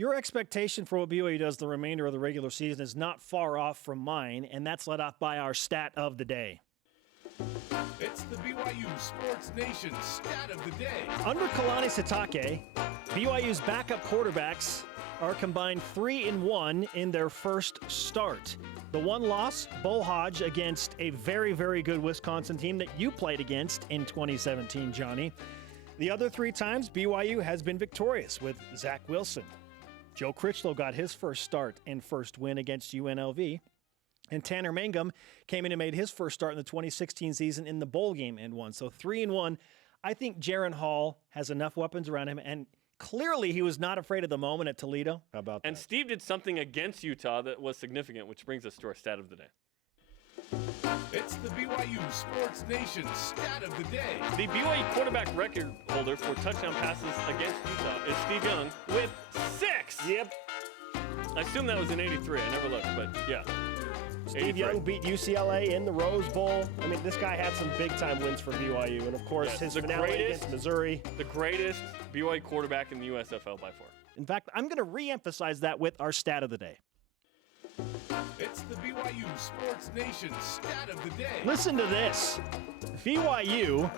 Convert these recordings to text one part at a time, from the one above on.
Your expectation for what BYU does the remainder of the regular season is not far off from mine, and that's led off by our stat of the day. It's the BYU Sports Nation stat of the day. Under Kalani Sitake, BYU's backup quarterbacks are combined 3-1 in their first start. The one loss, Bo Hodge against a very, very good Wisconsin team that you played against in 2017, Johnny. The other 3 times, BYU has been victorious with Zach Wilson. Joe Critchlow got his first start and first win against UNLV. And Tanner Mangum came in and made his first start in the 2016 season in the bowl game and won. So 3-1. I think Jaron Hall has enough weapons around him, and clearly he was not afraid of the moment at Toledo. How about that? And Steve did something against Utah that was significant, which brings us to our stat of the day. It's the BYU Sports Nation stat of the day. The BYU quarterback record holder for touchdown passes against Utah is Steve Young with 6. Yep. I assume that was in 83. I never looked, but yeah. Steve Young beat UCLA in the Rose Bowl. I mean, this guy had some big-time wins for BYU. And, of course, his finale against Missouri. The greatest BYU quarterback in the USFL by far. In fact, I'm going to re-emphasize that with our stat of the day. It's the BYU Sports Nation stat of the day. Listen to this. BYU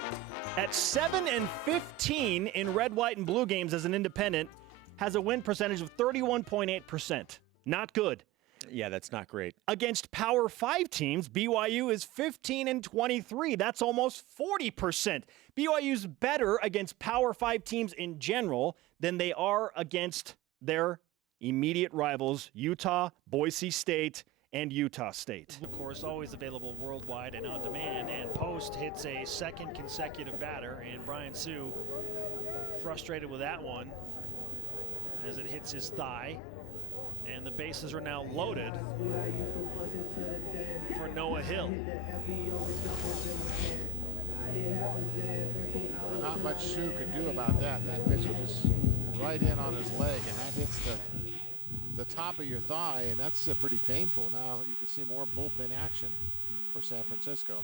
at 7-15 in red, white, and blue games as an independent has a win percentage of 31.8%. Not good. Yeah, that's not great. Against Power 5 teams, BYU is 15-23. That's almost 40%. BYU's better against Power 5 teams in general than they are against their immediate rivals, Utah, Boise State, and Utah State. Of course, always available worldwide and on demand. And Post hits a second consecutive batter, and Brian Sue frustrated with that one as it hits his thigh. And the bases are now loaded for Noah Hill. Not much Sue could do about that. That pitch was just right in on his leg, and that hits the top of your thigh, and that's pretty painful. Now you can see more bullpen action for San Francisco.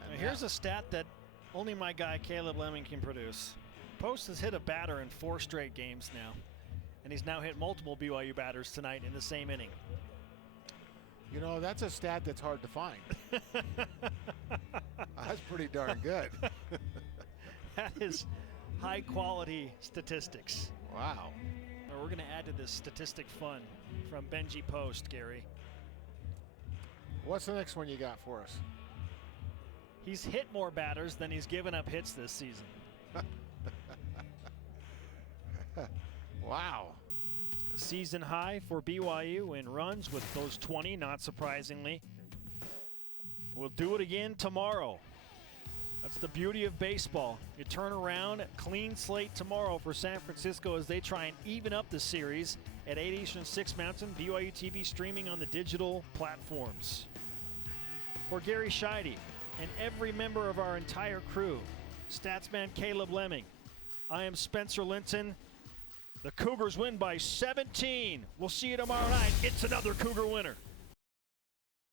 Now here's a stat that only my guy Caleb Leming can produce. Post has hit a batter in 4 straight games now, and he's now hit multiple BYU batters tonight in the same inning. You know, that's a stat that's hard to find. That's pretty darn good. That is high-quality statistics. Wow. We're going to add to this statistic fun from Benji Post, Gary. What's the next one you got for us? He's hit more batters than he's given up hits this season. Wow. A season high for BYU in runs with those 20, not surprisingly. We'll do it again tomorrow. That's the beauty of baseball. You turn around, clean slate tomorrow for San Francisco as they try and even up the series at 8 Eastern, 6 Mountain. BYUtv streaming on the digital platforms. For Gary Scheide and every member of our entire crew, Statsman Caleb Leming, I am Spencer Linton. The Cougars win by 17. We'll see you tomorrow night. It's another Cougar winner.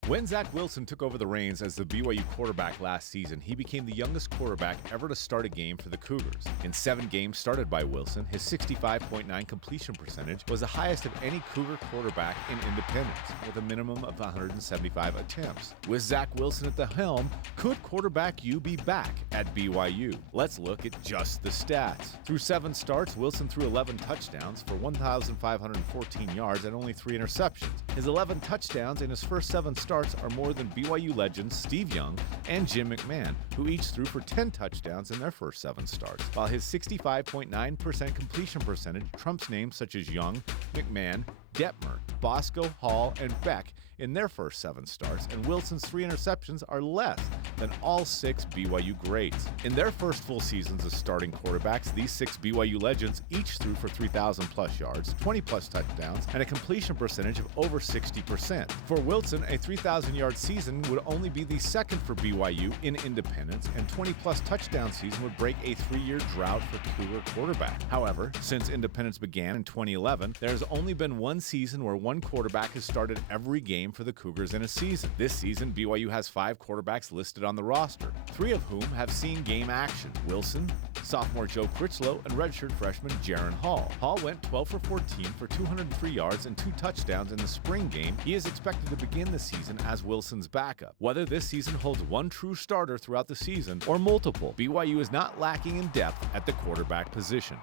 When Zach Wilson took over the reins as the BYU quarterback last season, he became the youngest quarterback ever to start a game for the Cougars. In 7 games started by Wilson, his 65.9 completion percentage was the highest of any Cougar quarterback in independence, with a minimum of 175 attempts. With Zach Wilson at the helm, could quarterback U be back at BYU? Let's look at just the stats. Through 7 starts, Wilson threw 11 touchdowns for 1,514 yards and only 3 interceptions. His 11 touchdowns in his first 7 starts are more than BYU legends Steve Young and Jim McMahon, who each threw for 10 touchdowns in their first 7 starts, while his 65.9% completion percentage trumps names such as Young, McMahon, Detmer, Bosco, Hall, and Beck in their first 7 starts, and Wilson's 3 interceptions are less than all 6 BYU greats. In their first full seasons as starting quarterbacks, these 6 BYU legends each threw for 3,000-plus yards, 20-plus touchdowns, and a completion percentage of over 60%. For Wilson, a 3,000-yard season would only be the second for BYU in independence, and 20-plus touchdown season would break a 3-year drought for Cougar quarterback. However, since independence began in 2011, there has only been one season where one quarterback has started every game for the Cougars in a season. This season, BYU has 5 quarterbacks listed on the roster, 3 of whom have seen game action: Wilson, sophomore Joe Critchlow and redshirt freshman Jaron Hall. Hall went 12 for 14 for 203 yards and 2 touchdowns in the spring game. He is expected to begin the season as Wilson's backup. Whether this season holds one true starter throughout the season or multiple, BYU is not lacking in depth at the quarterback position.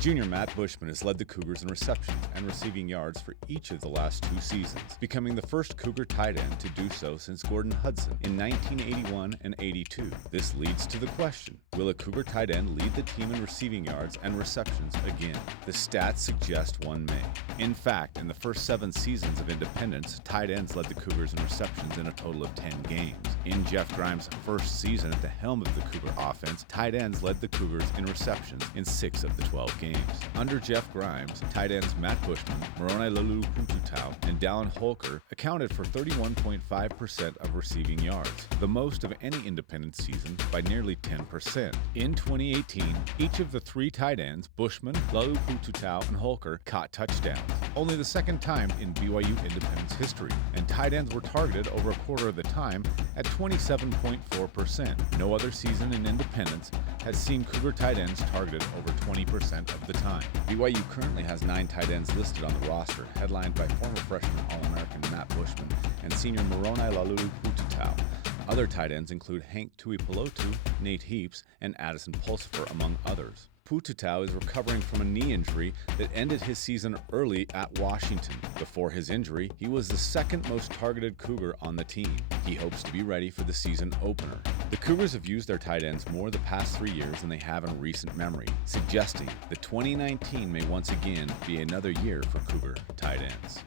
Junior Matt Bushman has led the Cougars in receptions and receiving yards for each of the last 2 seasons, becoming the first Cougar tight end to do so since Gordon Hudson in 1981 and 82. This leads to the question, will a Cougar tight end lead the team in receiving yards and receptions again? The stats suggest one may. In fact, in the first 7 seasons of independence, tight ends led the Cougars in receptions in a total of 10 games. In Jeff Grimes' first season at the helm of the Cougar offense, tight ends led the Cougars in receptions in 6 of the 12 games. Under Jeff Grimes, tight ends Matt Bushman, Moroni Laulu-Puntutau, and Dallin Holker accounted for 31.5% of receiving yards, the most of any independent season by nearly 10%. In 2018, each of the 3 tight ends, Bushman, Laulu-Puntutau, and Holker, caught touchdowns, only the second time in BYU independence history, and tight ends were targeted over a quarter of the time at 27.4%. No other season in independence has seen Cougar tight ends targeted over 20% of the time. BYU currently has 9 tight ends listed on the roster, headlined by former freshman All-American Matt Bushman and senior Moroni Laulu-Puntutau. Other tight ends include Hank Tuipulotu, Nate Heaps, and Addison Pulsifer, among others. Puntutau is recovering from a knee injury that ended his season early at Washington. Before his injury, he was the second most targeted Cougar on the team. He hopes to be ready for the season opener. The Cougars have used their tight ends more the past 3 years than they have in recent memory, suggesting that 2019 may once again be another year for Cougar tight ends.